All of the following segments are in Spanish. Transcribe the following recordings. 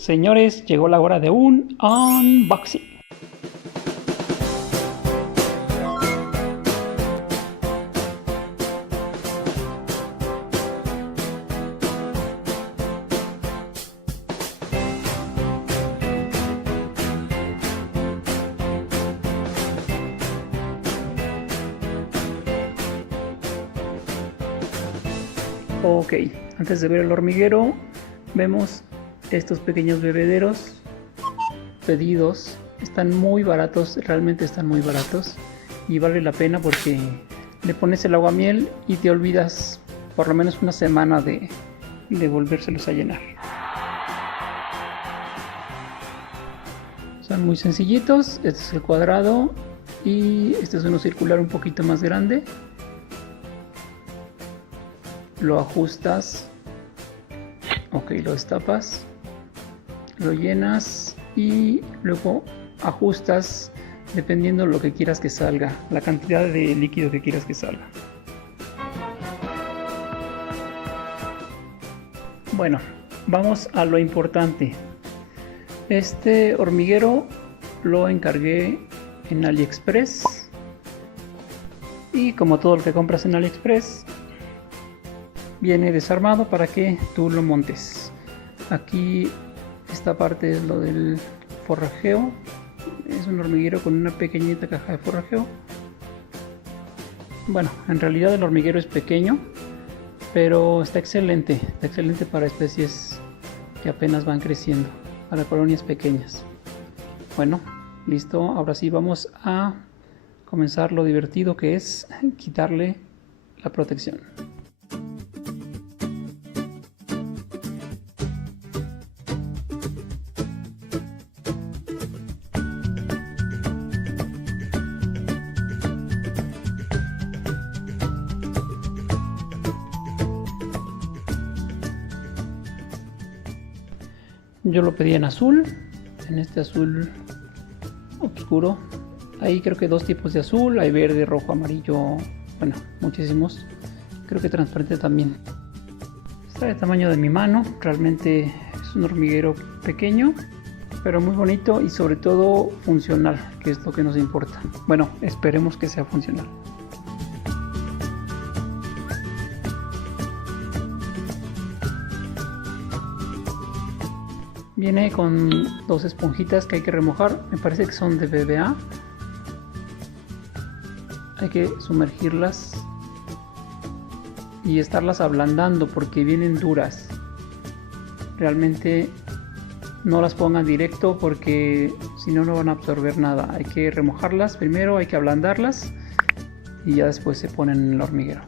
Señores, llegó la hora de un unboxing. Ok, antes de ver el hormiguero, vemos estos pequeños bebederos pedidos. Están muy baratos, realmente están muy baratos y vale la pena porque le pones el aguamiel y te olvidas por lo menos una semana de volvérselos a llenar. Son muy sencillitos. Este es el cuadrado y este es uno circular un poquito más grande. Lo ajustas, ok, lo destapas, lo llenas y luego ajustas dependiendo de lo que quieras que salga, la cantidad de líquido que quieras que salga. Bueno, vamos a lo importante. Este hormiguero lo encargué en AliExpress y como todo lo que compras en AliExpress viene desarmado para que tú lo montes. Aquí esta parte es lo del forrajeo. Es un hormiguero con una pequeñita caja de forrajeo. Bueno, en realidad el hormiguero es pequeño, pero está excelente para especies que apenas van creciendo, para colonias pequeñas. Bueno, listo, ahora sí vamos a comenzar lo divertido que es quitarle la protección. Yo lo pedí en azul, en este azul oscuro. Hay creo que dos tipos de azul, hay verde, rojo, amarillo, bueno, muchísimos. Creo que transparente también. Está del tamaño de mi mano, realmente es un hormiguero pequeño, pero muy bonito y sobre todo funcional, que es lo que nos importa. Bueno, esperemos que sea funcional. Viene con dos esponjitas que hay que remojar, me parece que son de BBA. Hay que sumergirlas y estarlas ablandando porque vienen duras. Realmente no las pongan directo porque si no, no van a absorber nada. Hay que remojarlas primero, hay que ablandarlas y ya después se ponen en el hormiguero.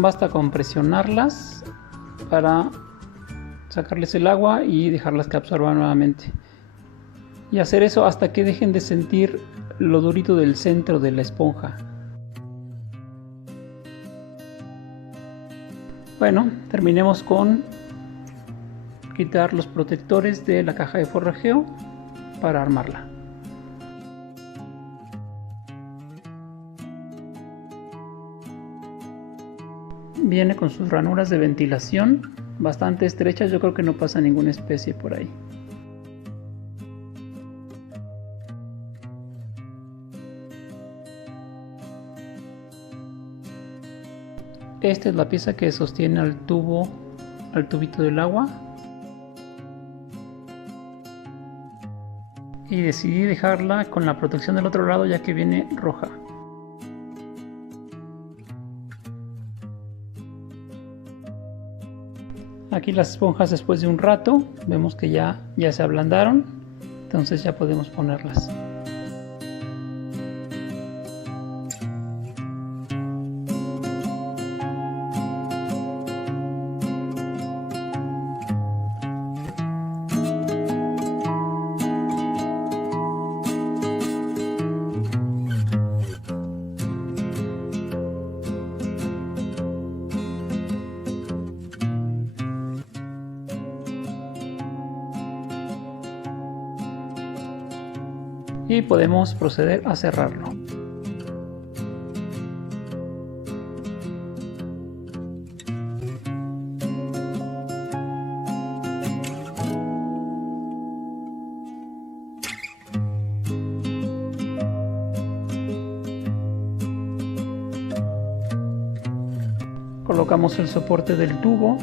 Basta con presionarlas para sacarles el agua y dejarlas que absorban nuevamente. Y hacer eso hasta que dejen de sentir lo durito del centro de la esponja. Bueno, terminemos con quitar los protectores de la caja de forrajeo para armarla. Viene con sus ranuras de ventilación bastante estrechas, yo creo que no pasa ninguna especie por ahí. Esta es la pieza que sostiene al tubo, al tubito del agua. Y decidí dejarla con la protección del otro lado ya que viene roja. Aquí las esponjas después de un rato vemos que ya se ablandaron, entonces ya podemos ponerlas. y podemos proceder a cerrarlo. Colocamos el soporte del tubo.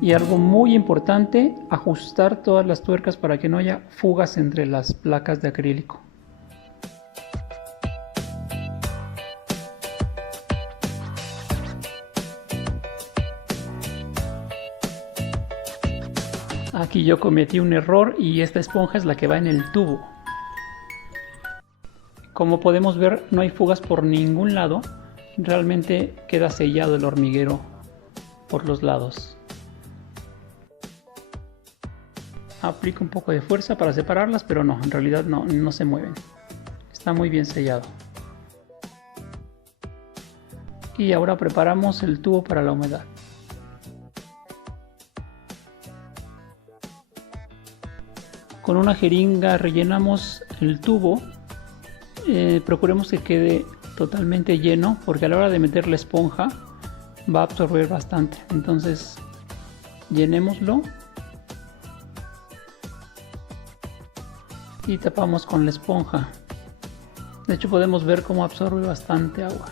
Y algo muy importante, ajustar todas las tuercas para que no haya fugas entre las placas de acrílico. Aquí yo cometí un error y esta esponja es la que va en el tubo. Como podemos ver, no hay fugas por ningún lado. Realmente queda sellado el hormiguero por los lados. Aplico un poco de fuerza para separarlas, pero no, en realidad no se mueven. Está muy bien sellado. Y ahora preparamos el tubo para la humedad. Con una jeringa rellenamos el tubo. Procuremos que quede totalmente lleno, porque a la hora de meter la esponja va a absorber bastante. Entonces llenémoslo y tapamos con la esponja. De hecho podemos ver cómo absorbe bastante agua.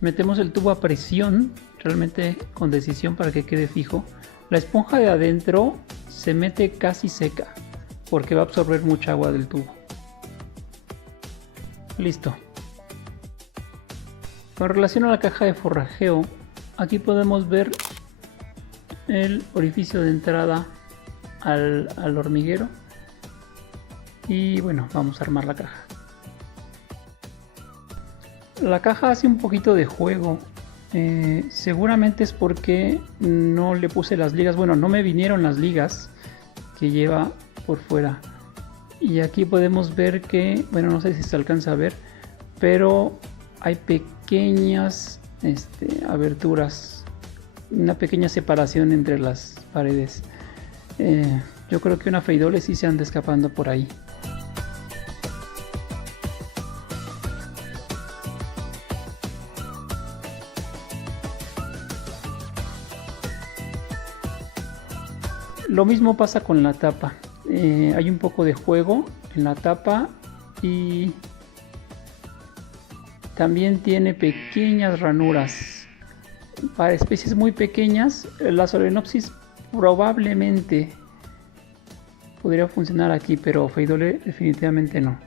Metemos el tubo a presión, realmente con decisión para que quede fijo. La esponja de adentro se mete casi seca porque va a absorber mucha agua del tubo. Listo. Con relación a la caja de forrajeo, aquí podemos ver el orificio de entrada al hormiguero. Y bueno, vamos a armar la caja. La caja hace un poquito de juego. Seguramente es porque no le puse las ligas. Bueno, no me vinieron las ligas que lleva por fuera. Y aquí podemos ver que, bueno, no sé si se alcanza a ver, pero hay pequeñas aberturas, una pequeña separación entre las paredes. Yo creo que una Feidole sí se anda escapando por ahí. Lo mismo pasa con la tapa. Hay un poco de juego en la tapa y también tiene pequeñas ranuras. Para especies muy pequeñas, la Solenopsis probablemente podría funcionar aquí, pero Feidole definitivamente no.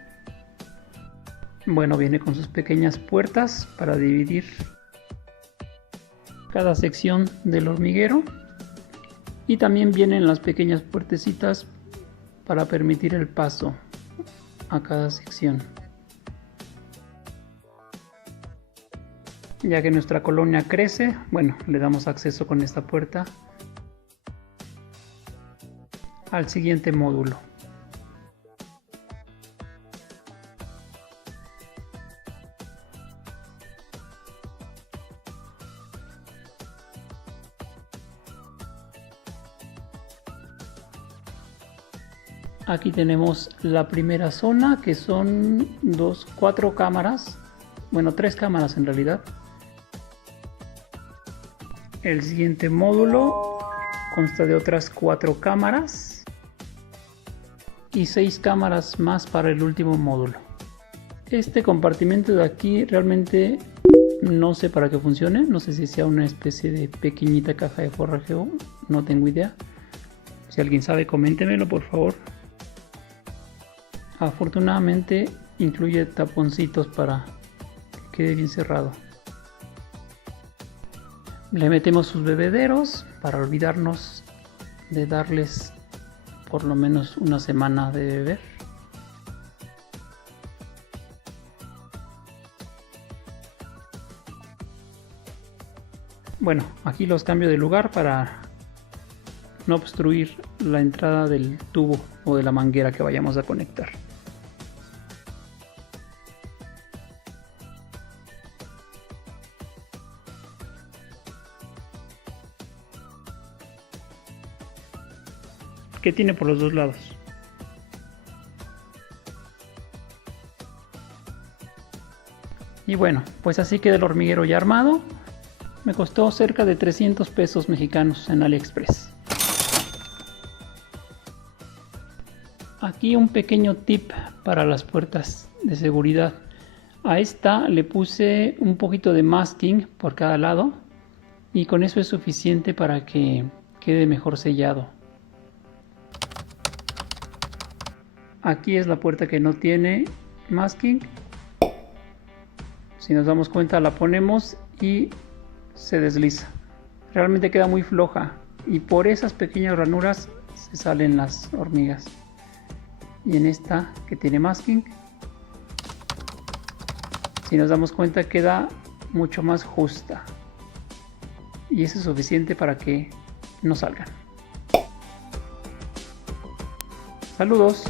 Bueno, viene con sus pequeñas puertas para dividir cada sección del hormiguero. Y también vienen las pequeñas puertecitas para permitir el paso a cada sección. Ya que nuestra colonia crece, bueno, le damos acceso con esta puerta al siguiente módulo. Aquí tenemos la primera zona, que son 4 cámaras, bueno, 3 cámaras en realidad. El siguiente módulo consta de otras 4 cámaras y 6 cámaras más para el último módulo. Este compartimento de aquí realmente no sé para qué funcione, no sé si sea una especie de pequeñita caja de forrajeo, no tengo idea. Si alguien sabe, coméntemelo por favor. Afortunadamente incluye taponcitos para que quede bien cerrado. Le metemos sus bebederos para olvidarnos de darles por lo menos una semana de beber. Bueno, aquí los cambio de lugar para no obstruir la entrada del tubo o de la manguera que vayamos a conectar. Que tiene por los dos lados. Y bueno, pues así queda el hormiguero ya armado. Me costó cerca de 300 pesos mexicanos en AliExpress. Aquí un pequeño tip para las puertas de seguridad. A esta le puse un poquito de masking por cada lado y con eso es suficiente para que quede mejor sellado. Aquí es la puerta que no tiene masking. Si nos damos cuenta, la ponemos y se desliza. Realmente queda muy floja y por esas pequeñas ranuras se salen las hormigas. Y en esta que tiene masking, si nos damos cuenta, queda mucho más justa y eso es suficiente para que no salgan. Saludos.